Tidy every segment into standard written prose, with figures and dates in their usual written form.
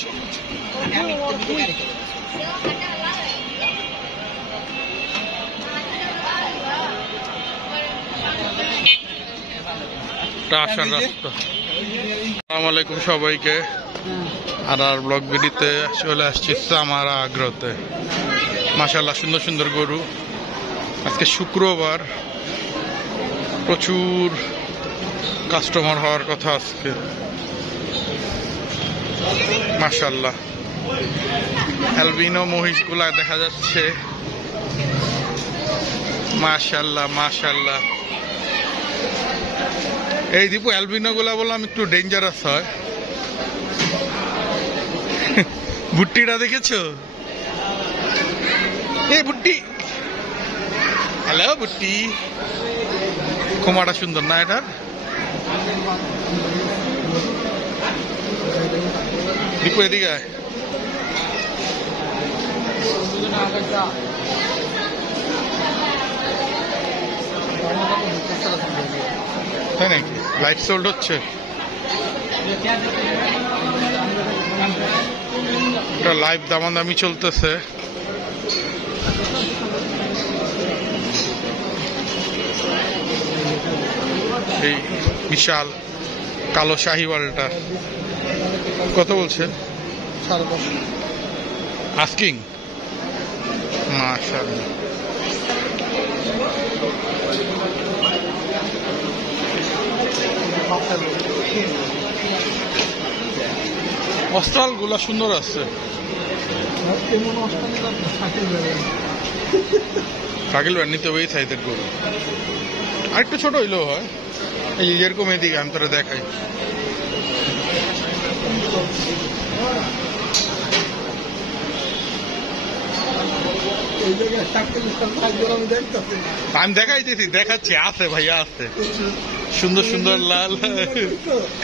আসার রাস্তা। আসসালামু আলাইকুম সবাইকে। আর ব্লগ ভিডিওতে চলে আসছি সামারা আগ্রোতে। মাশাআল্লাহ সুন্দর সুন্দর গরু। আজকে শুক্রবার, প্রচুর কাস্টমার হওয়ার কথা আজকে। মাশাআল্লাহ অ্যালবিনো মহিষগুলা দেখা যাচ্ছে। মাশাআল্লাহ মাশাআল্লাহ। এই দীপু অ্যালবিনো গুলা বললাম একটু ডেঞ্জারাস হয়। ভুট্টিটা দেখেছো? এই ভুট্টি, হ্যালো ভুট্টি। খোমাটা সুন্দর না এটার? দীপু এদিকে আয়। তাই নাকি? লাইভ সোল্ড হচ্ছে? এটা লাইভ দামাদামি চলতেছে। এই বিশাল কালো শাহিওয়ালটা কত বলছে? আস্কিং। মাশাআল্লাহ। অস্ট্রাল গুলা সুন্দর আছে। শাকিল ভাই নিতে হবে এই সাইজের গরু। আরেকটু ছোট হইলেও হয়। এই যেরকম এদিকে আমি তোরা দেখাই। আমি দেখাইতেছি, দেখাচ্ছি, আছে ভাইয়া আছে সুন্দর সুন্দর লাল।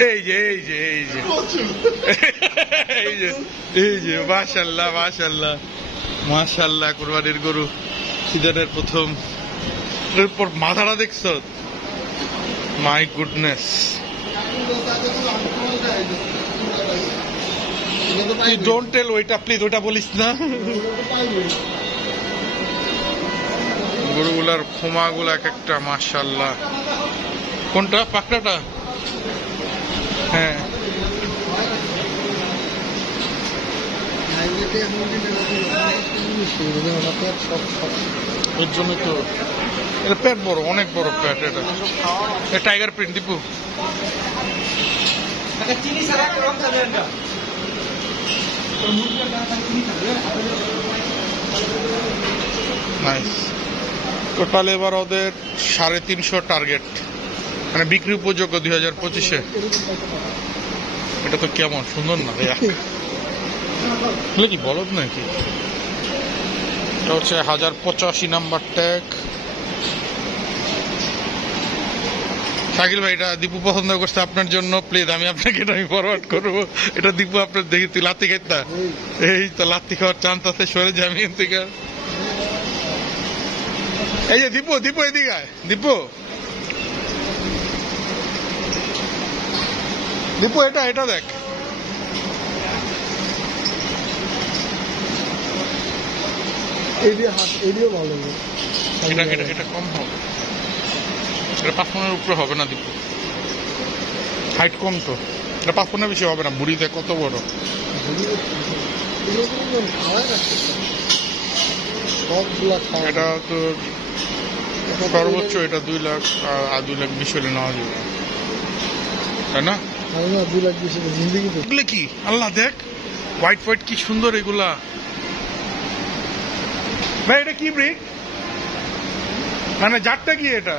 এই যে এই যে এই যে এই যে এই যে মাশাআল্লাহ মাশাআল্লাহ মাশাআল্লাহ। কুরবানির গরু সিজনের প্রথম। এরপর মাথাটা দেখছো? My goodness. ডোন্ট টেল ওইটা প্লিজ, ওইটা বলিস না। গরুগুলার খোমাগুলা এক একটা মাশাআল্লাহ। কোনটা? পাকড়াটা? হ্যাঁ ওর জন্য তো এটা প্যাট বড়, অনেক বড় প্যাট। এটা tiger print Dipu. Nice. Total এবার ওদের 350 টার্গেট, মানে বিক্রি উপযোগ্য 2025-এ। এটা তো কেমন সুন্দর না ভাইয়া? কি বলদ নাকি? এটা হচ্ছে 1085 নাম্বার ট্যাগ। শাকিল ভাই এটা দীপু পছন্দ করছে আপনার জন্য, প্লিজ আমি আপনাকে এটা ফরওয়ার্ড করবো। এটা দীপু আপনার দেখি, তুই লাত্তি খাইত না? এই তো লাত্তি খাওয়ার চান্স আছে, সরে যাবি থেকে। এই যে দীপু, দীপু এদিকে আয়। দীপু দীপু এটা এটা দেখ। এটা কম হবে, এটা 5 উপরে হবে না দীপু, হাইট কম তো। এটা 5 বেশি হবে না। বুড়িতে কত বড়। এটা তো সর্বোচ্চ এটা 2 লাখ আর 2 লাখ 20 হলে নেওয়া যাবে, তাই না? 2 লাখ 20 এগুলো কি আল্লাহ দেখ, হোয়াইট হোয়াইট কি সুন্দর এগুলা ভাই। এটা কি ব্রিড, মানে জাতটা কি এটা?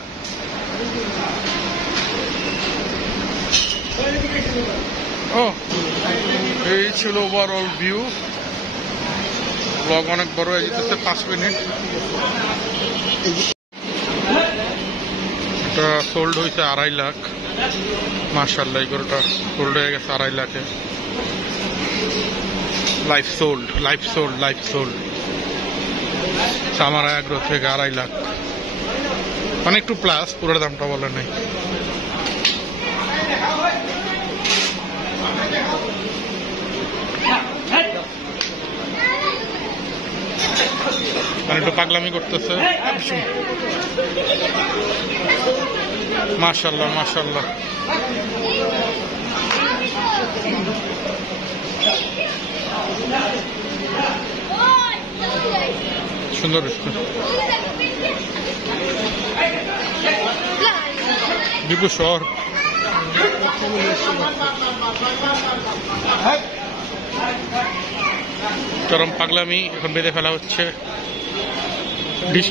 ও এই ছিল ওভারঅল ভিউ। ব্লগ অনেক বড় হয়ে যেতেছে, 5 মিনিট। এটা সোল্ড হয়েছে 2.5 লাখ। মাশাআল্লাহ এই গরুটা সোল্ড হয়ে গেছে 2.5 লাখে। Life sold, life sold, life sold. Samara Agro থেকে 2.5 লাখ, মানে একটু প্লাস, পুরো দামটা বলে নাই। একটু পাগলামি করতেছে। মাশাআল্লাহ মাশাআল্লাহ। সুন্দর দীপু শহর। চরম পাগলামি এখন বেঁধে ফেলা হচ্ছে। ডিশ